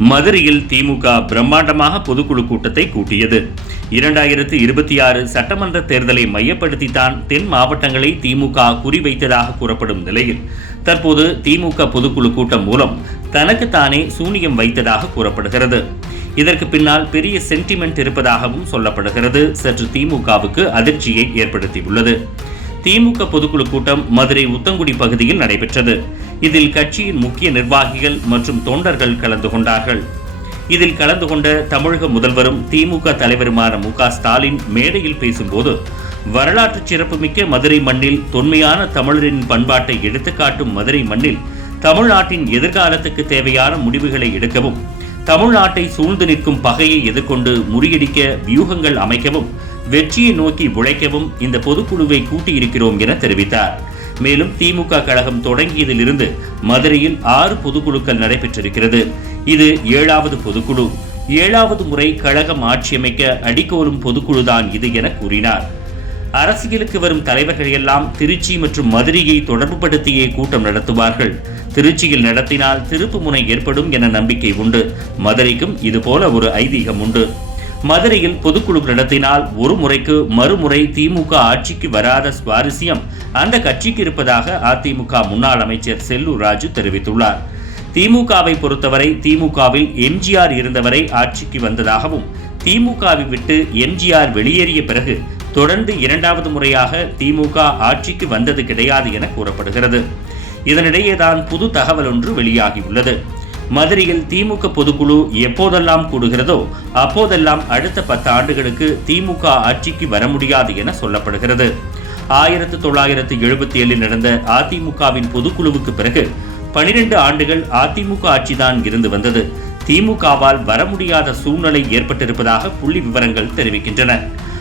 மதுரையில் திமுக பிரம்மாண்டமாக பொதுக்குழு கூட்டத்தை கூட்டியது. இரண்டாயிரத்து இருபத்தி ஆறு சட்டமன்ற தேர்தலை மையப்படுத்தித்தான் தென் மாவட்டங்களை திமுக குறிவைத்ததாக கூறப்படும் நிலையில் தற்போது திமுக பொதுக்குழு கூட்டம் மூலம் தனக்குத்தானே சூனியம் வைத்ததாக கூறப்படுகிறது. இதற்கு பின்னால் பெரிய சென்டிமெண்ட் இருப்பதாகவும் சொல்லப்படுகிறது. சற்று திமுகவுக்கு அதிர்ச்சியை ஏற்படுத்தியுள்ளது. திமுக பொதுக்குழு கூட்டம் மதுரை உத்தங்குடி பகுதியில் நடைபெற்றது. இதில் கட்சியின் முக்கிய நிர்வாகிகள் மற்றும் தொண்டர்கள் கலந்து கொண்டார்கள். இதில் கலந்து கொண்ட தமிழக முதல்வரும் திமுக தலைவருமான மு க ஸ்டாலின் மேடையில் பேசும்போது வரலாற்று சிறப்புமிக்க மதுரை மண்ணில் தொன்மையான தமிழரின் பண்பாட்டை எடுத்துக்காட்டும் மதுரை மண்ணில் தமிழ்நாட்டின் எதிர்காலத்துக்கு தேவையான முடிவுகளை எடுக்கவும் தமிழ்நாட்டை சூழ்ந்து நிற்கும் பகையை எதிர்கொண்டு முறியடிக்க வியூகங்கள் அமைக்கவும் வெற்றியை நோக்கி உழைக்கவும் இந்த பொதுக்குழுவை கூட்டியிருக்கிறோம் என தெரிவித்தார். மேலும் திமுக கழகம் தொடங்கியதிலிருந்து மதுரையில் ஆறு பொதுக்குழுக்கள் நடைபெற்றிருக்கிறது. இது ஏழாவது பொதுக்குழு. ஏழாவது முறை கழகம் ஆட்சியமைக்க அடிக்கோரும் பொதுக்குழுதான் இது என கூறினார். அரசியலுக்கு வரும் தலைவர்கள் எல்லாம் திருச்சி மற்றும் மதுரையை தொடர்புபடுத்தியே கூட்டம் நடத்துவார்கள். திருச்சியில் நடத்தினால் திருப்பு முனை ஏற்படும் என நம்பிக்கை உண்டு. மதுரைக்கும் இதுபோல ஒரு ஐதீகம் உண்டு. மதுரையில் பொதுக்குழு நடத்தினால் ஒரு முறைக்கு மறுமுறை திமுக ஆட்சிக்கு வராத சுவாரஸ்யம் அந்த கட்சிக்கு இருப்பதாக அதிமுக முன்னாள் அமைச்சர் செல்லூர் ராஜு தெரிவித்துள்ளார். திமுகவை பொறுத்தவரை திமுகவில் எம்ஜிஆர் இருந்தவரை ஆட்சிக்கு வந்ததாகவும் திமுகவை விட்டு எம்ஜிஆர் வெளியேறிய பிறகு தொடர்ந்து இரண்டாவது முறையாக திமுக ஆட்சிக்கு வந்தது கிடையாது என கூறப்படுகிறது. இதனிடையேதான் புது தகவல் ஒன்று வெளியாகியுள்ளது. மதுரையில் திமுக பொதுக்குழு எப்போதெல்லாம் கூடுகிறதோ அப்போதெல்லாம் அடுத்த பத்து ஆண்டுகளுக்கு திமுக ஆட்சிக்கு வர முடியாது என சொல்லப்படுகிறது. ஆயிரத்து தொள்ளாயிரத்து எழுபத்தி ஏழில் நடந்த அதிமுகவின் பொதுக்குழுவுக்கு பிறகு பனிரெண்டு ஆண்டுகள் அதிமுக ஆட்சிதான் இருந்து வந்தது. திமுகவால் வர முடியாத சூழ்நிலை ஏற்பட்டிருப்பதாக புள்ளி விவரங்கள் தெரிவிக்கின்றன.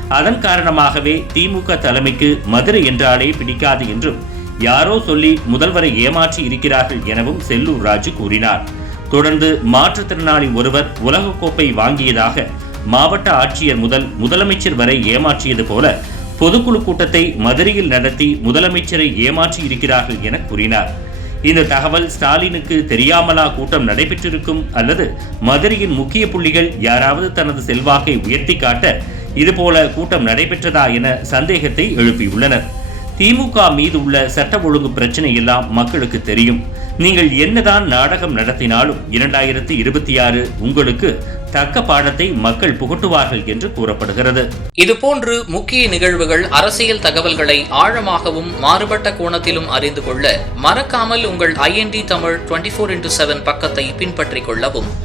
அதன் காரணமாகவே திமுக தலைமைக்கு மதுரை என்றாலே பிடிக்காது என்றும் யாரோ சொல்லி முதல்வரை ஏமாற்றி இருக்கிறார்கள் எனவும் செல்லூர் ராஜு கூறினார். தொடர்ந்து மாற்றுத்திறனாளி ஒருவர் உலகக்கோப்பை வாங்கியதாக மாவட்ட ஆட்சியர் முதல் முதலமைச்சர் வரை ஏமாற்றியது போல பொதுக்குழு கூட்டத்தை மதுரையில் நடத்தி முதலமைச்சரை ஏமாற்றி இருக்கிறார்கள் என கூறினார். இந்த தகவல் ஸ்டாலினுக்கு தெரியாமலா கூட்டம் நடைபெற்றிருக்கும் அல்லது மதுரையின் முக்கிய புள்ளிகள் யாராவது தனது செல்வாக்கை உயர்த்தி காட்ட இதுபோல கூட்டம் நடைபெற்றதா என சந்தேகத்தை எழுப்பியுள்ளனர். திமுக மீது உள்ள சட்ட ஒழுங்கு பிரச்சனை எல்லாம் மக்களுக்கு தெரியும். நீங்கள் என்னதான் நாடகம் நடத்தினாலும் இரண்டாயிரத்தி இருபத்தி ஆறு உங்களுக்கு தக்க பாடத்தை மக்கள் புகட்டுவார்கள் என்று கூறப்படுகிறது. இதுபோன்று முக்கிய நிகழ்வுகள் அரசியல் தகவல்களை ஆழமாகவும் மாறுபட்ட கோணத்திலும் அறிந்து கொள்ள மறக்காமல் உங்கள் IND Tamil twenty four into seven பக்கத்தை பின்பற்றிக் கொள்ளவும்.